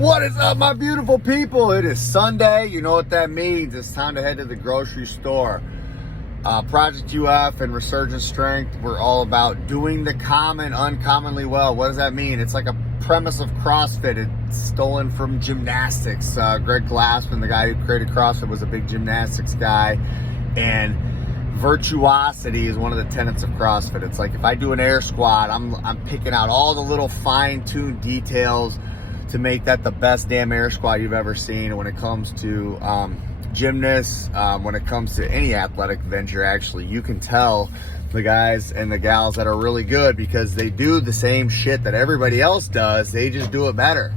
What is up, my beautiful people? It is Sunday. You know what that means. It's time to head to the grocery store. Project UF and Resurgent Strength, we're all about doing the common uncommonly well. What does that mean? It's like a premise of CrossFit. It's stolen from gymnastics. Greg Glassman, the guy who created CrossFit, was a big gymnastics guy. And virtuosity is one of the tenets of CrossFit. It's like if I do an air squat, I'm picking out all the little fine-tuned details to make that the best damn air squat you've ever seen. When it comes to gymnasts, when it comes to any athletic venture, actually, you can tell the guys and the gals that are really good because they do the same shit that everybody else does. They just do it better.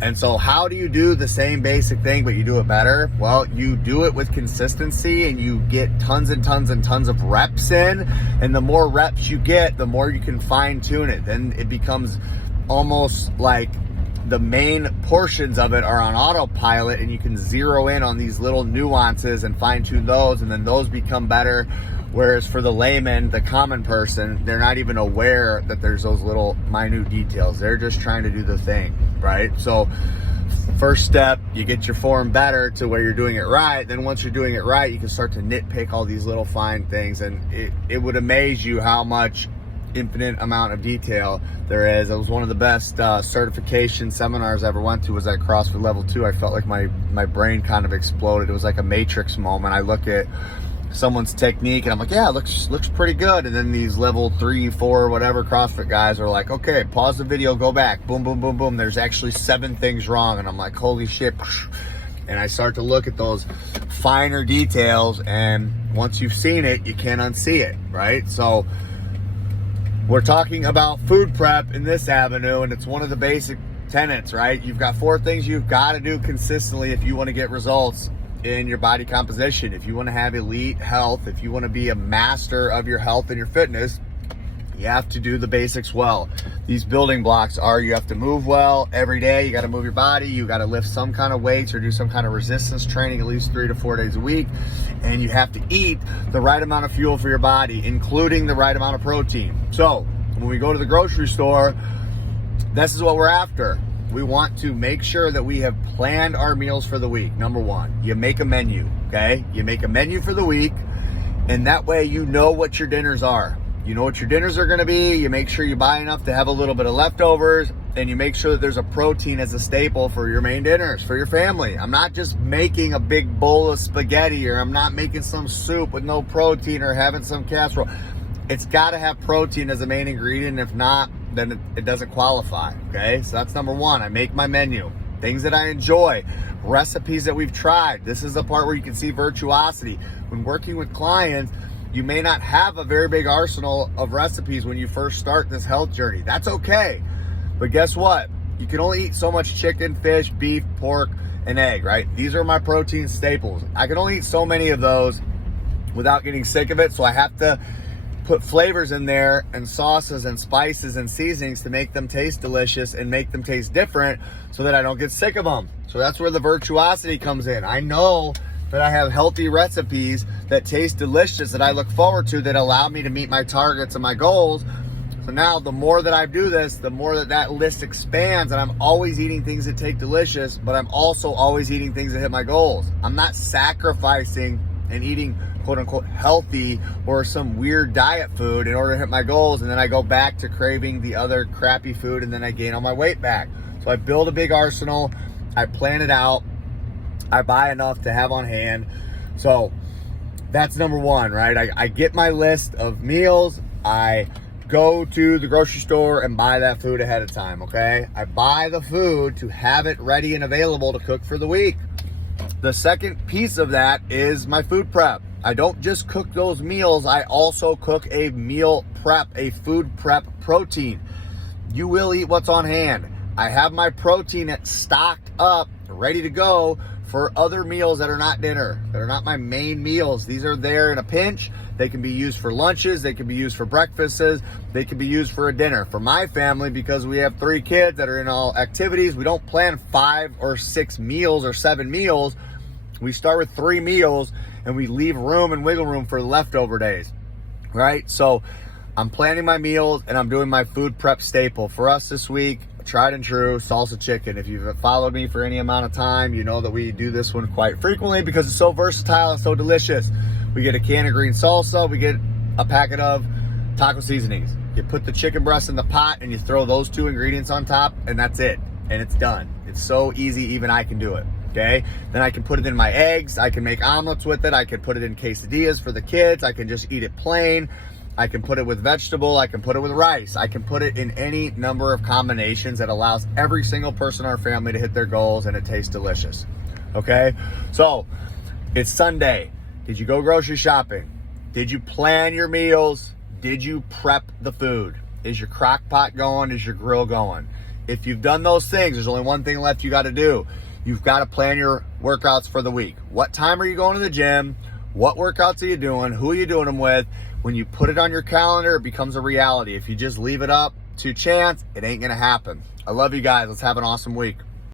And so how do you do the same basic thing but you do it better? Well, you do it with consistency and you get tons and tons and tons of reps in, and the more reps you get, the more you can fine tune it. Then it becomes almost like the main portions of it are on autopilot, and you can zero in on these little nuances and fine tune those, and then those become better. Whereas for the layman, the common person, they're not even aware that there's those little minute details. They're just trying to do the thing, right? So first step, you get your form better to where you're doing it right. Then once you're doing it right, you can start to nitpick all these little fine things, and it would amaze you how much infinite amount of detail there is. It was one of the best certification seminars I ever went to, was at CrossFit Level 2. I felt like my brain kind of exploded. It was like a Matrix moment. I look at someone's technique and I'm like, yeah, it looks pretty good. And then these level 3, 4, whatever CrossFit guys are like, okay, pause the video, go back, boom, boom, boom, boom. There's actually 7 things wrong. And I'm like, holy shit. And I start to look at those finer details, and once you've seen it, you can't unsee it, right? So we're talking about food prep in this avenue, and it's one of the basic tenets, right? You've got 4 things you've got to do consistently if you want to get results in your body composition. If you want to have elite health, if you want to be a master of your health and your fitness, you have to do the basics well. These building blocks are: you have to move well every day. You got to move your body. You got to lift some kind of weights or do some kind of resistance training at least 3 to 4 days a week. And you have to eat the right amount of fuel for your body, including the right amount of protein. So when we go to the grocery store, this is what we're after. We want to make sure that we have planned our meals for the week. Number one, you make a menu, okay? You make a menu for the week, and that way you know what your dinners are. You know what your dinners are gonna be. You make sure you buy enough to have a little bit of leftovers, and you make sure that there's a protein as a staple for your main dinners, for your family. I'm not just making a big bowl of spaghetti, or I'm not making some soup with no protein or having some casserole. It's gotta have protein as a main ingredient. If not, then it doesn't qualify, okay? So that's number one. I make my menu. Things that I enjoy, recipes that we've tried. This is the part where you can see virtuosity. When working with clients, you may not have a very big arsenal of recipes when you first start this health journey. That's okay. But guess what? You can only eat so much chicken, fish, beef, pork, and egg, right? These are my protein staples. I can only eat so many of those without getting sick of it, so I have to put flavors in there and sauces and spices and seasonings to make them taste delicious and make them taste different so that I don't get sick of them. So that's where the virtuosity comes in. I know that I have healthy recipes that taste delicious that I look forward to, that allow me to meet my targets and my goals. So now the more that I do this, the more that list expands, and I'm always eating things that taste delicious, but I'm also always eating things that hit my goals. I'm not sacrificing and eating quote unquote healthy or some weird diet food in order to hit my goals, and then I go back to craving the other crappy food, and then I gain all my weight back. So I build a big arsenal, I plan it out, I buy enough to have on hand. So that's number one, right? I get my list of meals, I go to the grocery store and buy that food ahead of time, okay? I buy the food to have it ready and available to cook for the week. The second piece of that is my food prep. I don't just cook those meals, I also cook a meal prep, a food prep protein. You will eat what's on hand. I have my protein stocked up, ready to go for other meals that are not dinner, that are not my main meals. These are there in a pinch. They can be used for lunches, they can be used for breakfasts, they can be used for a dinner. For my family, because we have 3 kids that are in all activities, we don't plan 5 or 6 meals or 7 meals. We start with 3 meals and we leave room and wiggle room for leftover days, right? So I'm planning my meals and I'm doing my food prep staple. For us this week, tried and true salsa chicken. If you've followed me for any amount of time, you know that we do this one quite frequently because it's so versatile and so delicious. We get a can of green salsa, we get a packet of taco seasonings. You put the chicken breast in the pot and you throw those 2 ingredients on top, and that's it. And it's done. It's so easy, even I can do it. Okay, then I can put it in my eggs. I can make omelets with it. I can put it in quesadillas for the kids. I can just eat it plain. I can put it with vegetable. I can put it with rice. I can put it in any number of combinations that allows every single person in our family to hit their goals, and it tastes delicious. Okay, so it's Sunday. Did you go grocery shopping? Did you plan your meals? Did you prep the food? Is your crock pot going? Is your grill going? If you've done those things, there's only one thing left you got to do. You've got to plan your workouts for the week. What time are you going to the gym? What workouts are you doing? Who are you doing them with? When you put it on your calendar, it becomes a reality. If you just leave it up to chance, it ain't going to happen. I love you guys. Let's have an awesome week.